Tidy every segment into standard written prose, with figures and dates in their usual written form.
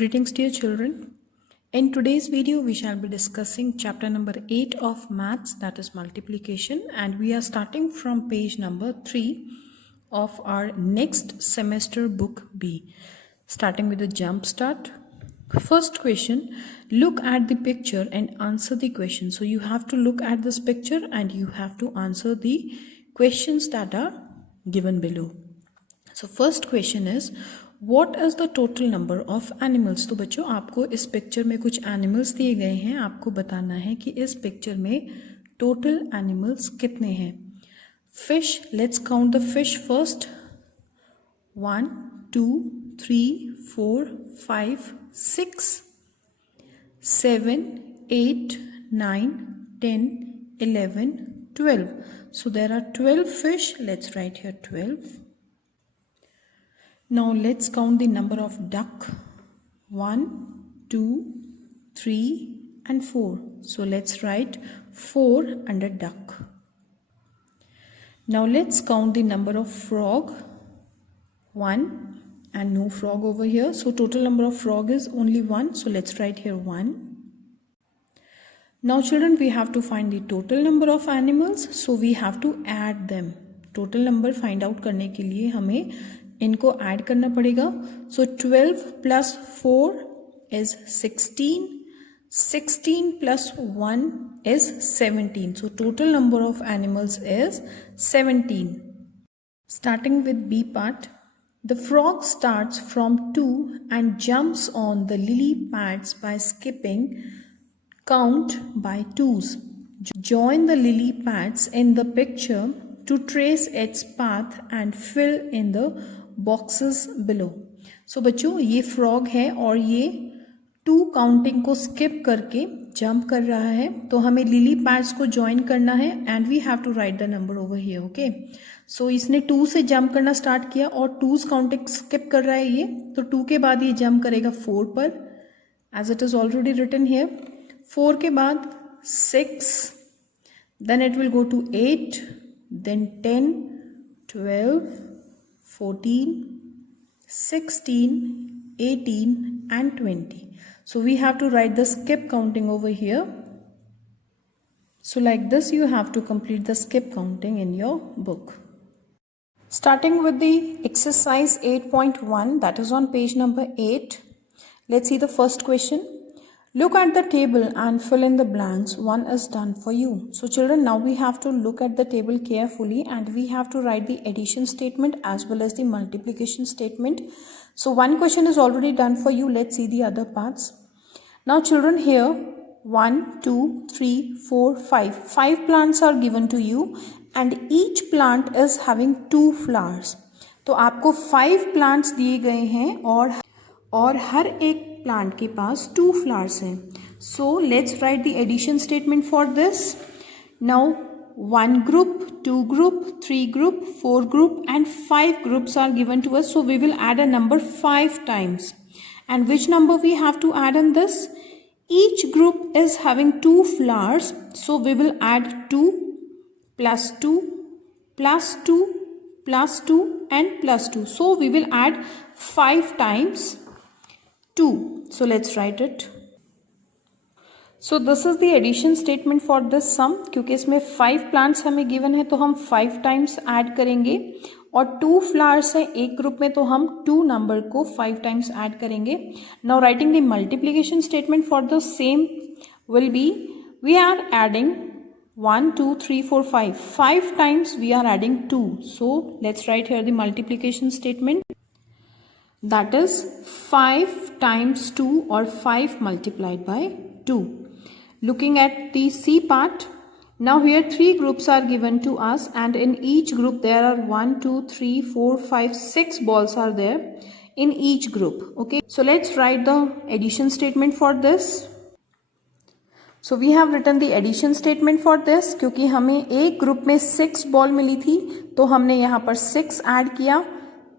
Greetings dear children. In today's video we shall be discussing chapter number 8 of maths, that is multiplication, and we are starting from page number 3 of our next semester book B, starting with the jump start. First question, look at the picture and answer the question. So you have to look at this picture and you have to answer the questions that are given below. So first question is, what is the total number of animals? तो बच्चों आपको इस picture में कुछ animals दिए गए हैं, आपको बताना है कि इस पिक्चर में टोटल एनिमल्स कितने हैं. Fish, let's count the fish first. 1 2 3 4 5 6 7 8 9 10 11 12. So there are 12 fish. Let's write here 12. Now let's count the number of duck. 1 2 3 and 4. So let's write 4 under duck. Now let's count the number of frog. 1 and no frog over here. So total number of frog is only 1. So let's write here 1. Now children, we have to find the total number of animals. So we have to add them. Total number find out करने के लिए हमें इनको add करना पड़ेगा. So 12 plus 4 is 16, 16 plus 1 is 17. So total number of animals is 17. Starting with B part, the frog starts from 2 and jumps on the lily pads by skipping count by 2s. Join the lily pads in the picture to trace its path and fill in the boxes below. So बच्चों ये frog है और ये 2 counting को skip करके jump कर रहा है, तो हमें लिली पैड्स को ज्वाइन करना है and we have to write the number over here. Okay, so इसने 2 से जंप करना स्टार्ट किया और 2s काउंटिंग स्किप कर रहा है ये, तो 2 के बाद ये जंप करेगा 4 पर, as it is already written here. 4 के बाद 6, then it will go to 8, then 10, 12, 14, 16, 18 and 20. So we have to write the skip counting over here. So like this you have to complete the skip counting in your book. Starting with the exercise 8.1, that is on page number 8. Let's see the first question. Look at the table and fill in the blanks. One is done for you. So children, now we have to look at the table carefully and we have to write the addition statement as well as the multiplication statement. So one question is already done for you. Let's see the other parts. Now children, here 1 2 3 4 5 5 plants are given to you and each plant is having 2 flowers. तो आपको 5 plants दिए गए हैं और हर एक plant के पास 2 flowers हैं. So let's write the addition statement for this. Now 1 group, 2 group, 3 group, 4 group and 5 groups are given to us. So we will add a number 5 times. And which number we have to add in this? Each group is having 2 flowers. So we will add 2 plus 2 plus 2 plus 2 and plus 2. So we will add 5 times 2. So let's write it. So this is the addition statement for this sum. क्योंकि इसमें 5 plants हमें given है तो हम 5 times add करेंगे और 2 flowers है एक ग्रुप में तो हम 2 number को 5 times add करेंगे. Now writing the multiplication statement for the same will be, we are adding 1 2 3 4 5. 5 times we are adding 2. So let's write here the multiplication statement. That is 5 times 2 or 5 multiplied by 2. Looking at the C part, now here 3 groups are given to us and in each group there are 1 2 3 4 5 6 balls are there in each group. Okay, so let's write the addition statement for this. So we have written the addition statement for this. क्योंकि हमें एक group में 6 ball मिली थी तो हमने यहाँ पर 6 add किया,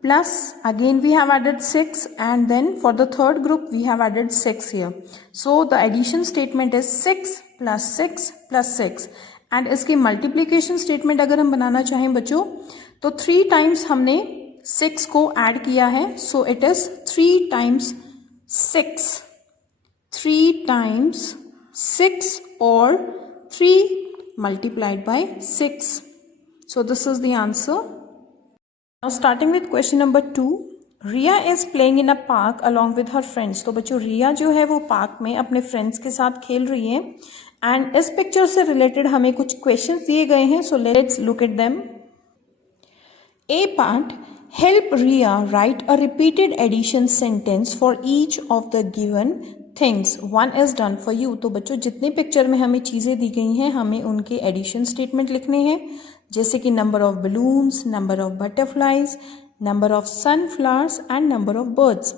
plus again we have added 6 and then for the third group we have added 6 here. So the addition statement is 6 plus 6 plus 6 and इसके multiplication statement अगर हम बनाना चाहें बच्चों तो 3 times हमने 6 को ऐड किया है. So it is 3 times 6. 3 times 6 or 3 multiplied by 6. So this is the answer. Now starting with question number 2. Riya is playing in a park along with her friends. तो बच्चों रिया जो है वो पार्क में अपने फ्रेंड्स के साथ खेल रही है एंड इस पिक्चर से रिलेटेड हमें कुछ क्वेश्चंस दिए गए हैं. So let's look at them. A part, help Riya write a repeated addition sentence for each of the given things. One is done for you. तो बच्चों जितने पिक्चर में हमें चीज़ें दी गई हैं हमें उनके एडिशन स्टेटमेंट लिखने हैं, जैसे कि number of balloons, number of butterflies, number of sunflowers and number of birds.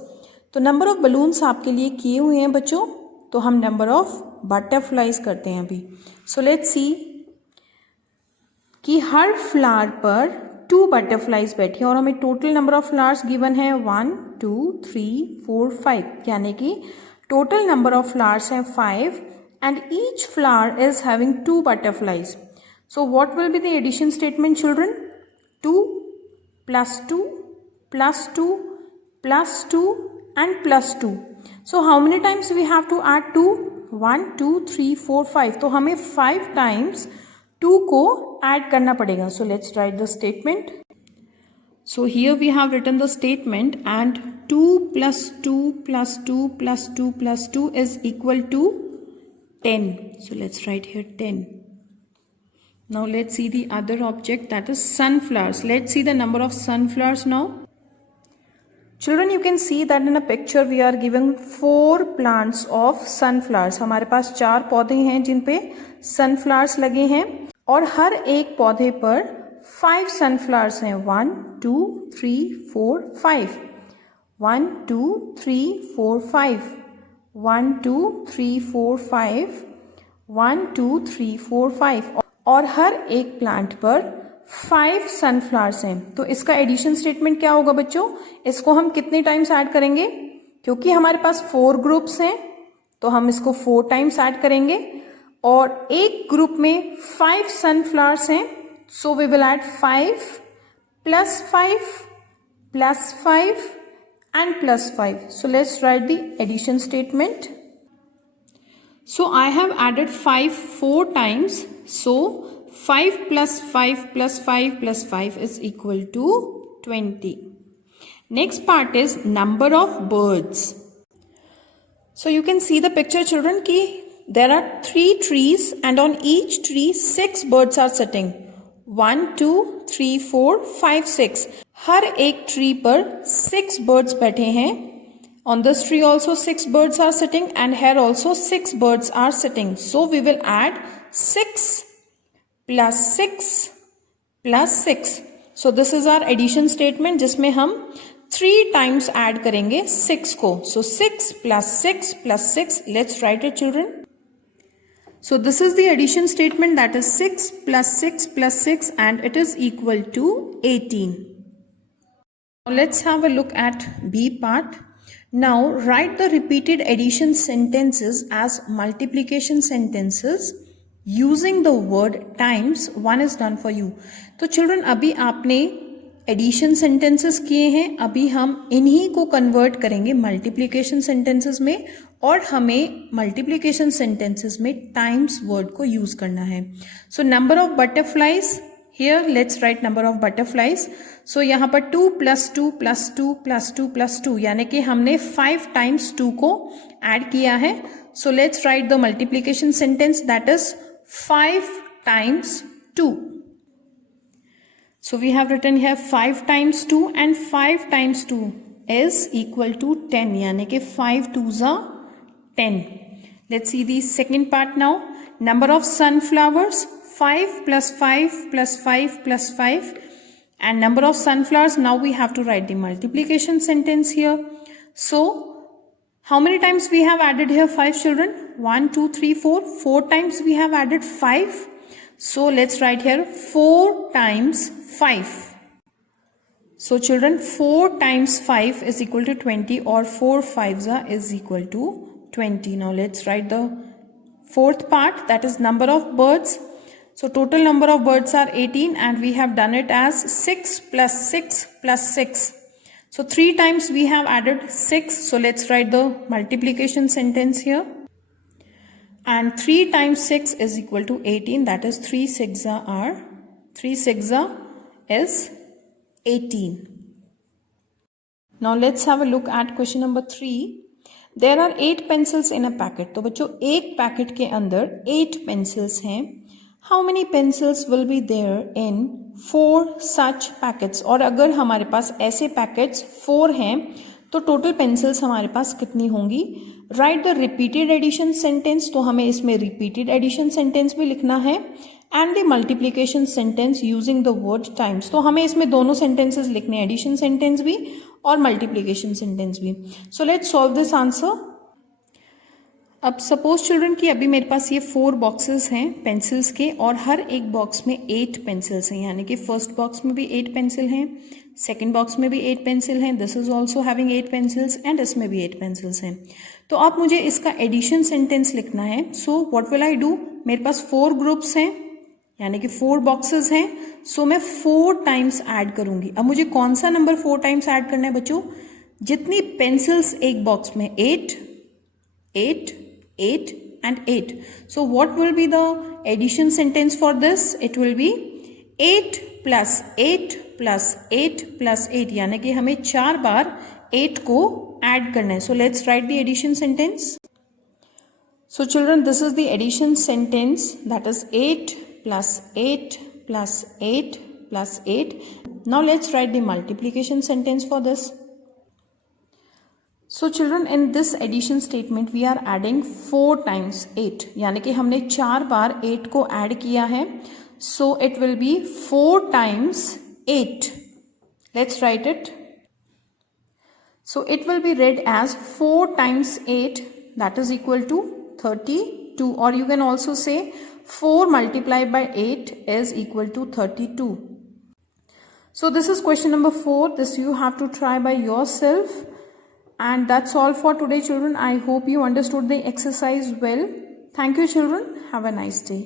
तो नंबर ऑफ बलून्स आपके लिए किए हुए हैं बच्चों, तो हम नंबर ऑफ बटरफ्लाइज करते हैं अभी. सो लेट्स सी कि हर फ्लावर पर 2 बटरफ्लाइज बैठी हैं और हमें total number of flowers given है 1 2 3 4 5, यानी कि टोटल नंबर ऑफ फ्लावर्स हैं 5 and each flower is having 2 butterflies. So what will be the addition statement children? 2 plus 2 plus 2 plus 2 and plus 2. So how many times we have to add 2? 1 2 3 4 5. तो हमें 5 times 2 को add करना पड़ेगा. So let's write the statement. So here we have written the statement and 2 plus 2 plus 2 plus 2 plus 2 is equal to 10. So let's write here 10. Now let's see the other object, that is sunflowers. Let's see the number of sunflowers now. Children, you can see that in a picture we are given 4 plants of sunflowers. हमारे पास 4 पौधे हैं जिन पे sunflowers लगे हैं और हर एक पौधे पर 5 sunflowers हैं. 1 2 3 4 5. 1 2 3 4 5. 1 2 3 4 5. 1 2 3 4 5. और हर एक प्लांट पर 5 सनफ्लावर्स हैं. तो इसका एडिशन स्टेटमेंट क्या होगा बच्चों? इसको हम कितने टाइम्स ऐड करेंगे? क्योंकि हमारे पास 4 ग्रुप्स हैं तो हम इसको 4 टाइम्स ऐड करेंगे और एक ग्रुप में 5 सनफ्लावर्स हैं. So we will add 5 plus 5 plus 5 and plus 5. So let's write the addition statement. So I have added 5 4 times. So 5 plus 5 plus 5 plus 5 is equal to 20. Next part is number of birds. So you can see the picture children ki there are 3 trees and on each tree 6 birds are sitting. 1 2 3 4 5 6. हर एक tree पर 6 birds बैठे हैं. On this tree also 6 birds are sitting and here also 6 birds are sitting. So we will add 6 plus 6 plus 6. So this is our addition statement जिसमें हम 3 times add करेंगे 6 को. So 6 plus 6 plus 6. Let's write it children. So this is the addition statement, that is 6 plus 6 plus 6 and it is equal to 18. Now let's have a look at B part. Now write the repeated addition sentences as multiplication sentences using the word times. One is done for you. तो children अभी आपने addition sentences किए हैं, अभी हम इन्हीं को convert करेंगे मल्टीप्लिकेशन सेंटेंसेस में और हमें मल्टीप्लिकेशन सेंटेंसेस में टाइम्स वर्ड को यूज करना है. So number of butterflies, here let's write number of butterflies. So यहाँ पर 2 + 2 + 2 + 2 + 2 यानी कि हमने 5 times 2 को ऐड किया है. सो let's write the multiplication sentence, that is 5 times 2. So we have written here 5 times 2 and 5 times 2 is equal to 10, यानी कि 5 2s are 10. Let's see the second part now. Number of sunflowers, 5 + 5 + 5 + 5 and number of sunflowers. Now we have to write the multiplication sentence here. So how many times we have added here 5 children? 1 2 3 4. 4 times we have added 5. So let's write here 4 times 5. So children, 4 times 5 is equal to 20 or 4 5s is equal to 20. Now let's write the fourth part, that is number of birds. So total number of birds are 18 and we have done it as 6 + 6 + 6. So 3 times we have added 6. So let's write the multiplication sentence here. And 3 times 6 is equal to 18. That is 3 6 are 3 6 is 18. Now let's have a look at question number 3. There are 8 pencils in a packet. तो बच्चों एक packet के अंदर 8 pencils हैं. How many pencils will be there in 4 such packets? और अगर हमारे पास ऐसे पैकेट्स 4 हैं तो टोटल पेंसिल्स हमारे पास कितनी होंगी? Write the repeated addition sentence. तो हमें इसमें रिपीटेड एडिशन सेंटेंस भी लिखना है and the multiplication sentence using the word times. तो हमें इसमें दोनों सेंटेंसेस लिखने हैं, एडिशन सेंटेंस भी और मल्टीप्लीकेशन सेंटेंस भी. So let's solve this answer. अब सपोज चिल्ड्रन कि अभी मेरे पास ये 4 बॉक्सेस हैं पेंसिल्स के और हर एक बॉक्स में 8 पेंसिल्स हैं. यानी कि फर्स्ट बॉक्स में भी 8 पेंसिल हैं, सेकेंड बॉक्स में भी 8 पेंसिल हैं, this is also having 8 pencils and इसमें भी 8 पेंसिल्स हैं. तो आप मुझे इसका एडिशन सेंटेंस लिखना है. सो व्हाट विल आई डू? मेरे पास 4 ग्रुप्स हैं यानी कि 4 बॉक्सेस हैं. सो मैं 4 टाइम्स ऐड करूंगी. अब मुझे कौन सा नंबर 4 टाइम्स ऐड करना है बच्चों? जितनी पेंसिल्स एक बॉक्स में 8 8 8 and 8. So what will be the addition sentence for this? It will be 8 plus 8 plus 8 plus 8. यानी कि हमें 4 बार 8 को ऐड करना है. So let's write the addition sentence. So children, this is the addition sentence, that is 8 plus 8 plus 8 plus 8. Now let's write the multiplication sentence for this. So children, in this addition statement we are adding 4 times 8. यानी कि हमने 4 बार 8 को add किया है. So it will be 4 times 8. Let's write it. So it will be read as 4 times 8, that is equal to 32. Or you can also say 4 multiplied by 8 is equal to 32. So this is question number 4. This you have to try by yourself. And that's all for today, children. I hope you understood the exercise well. Thank you, children. Have a nice day.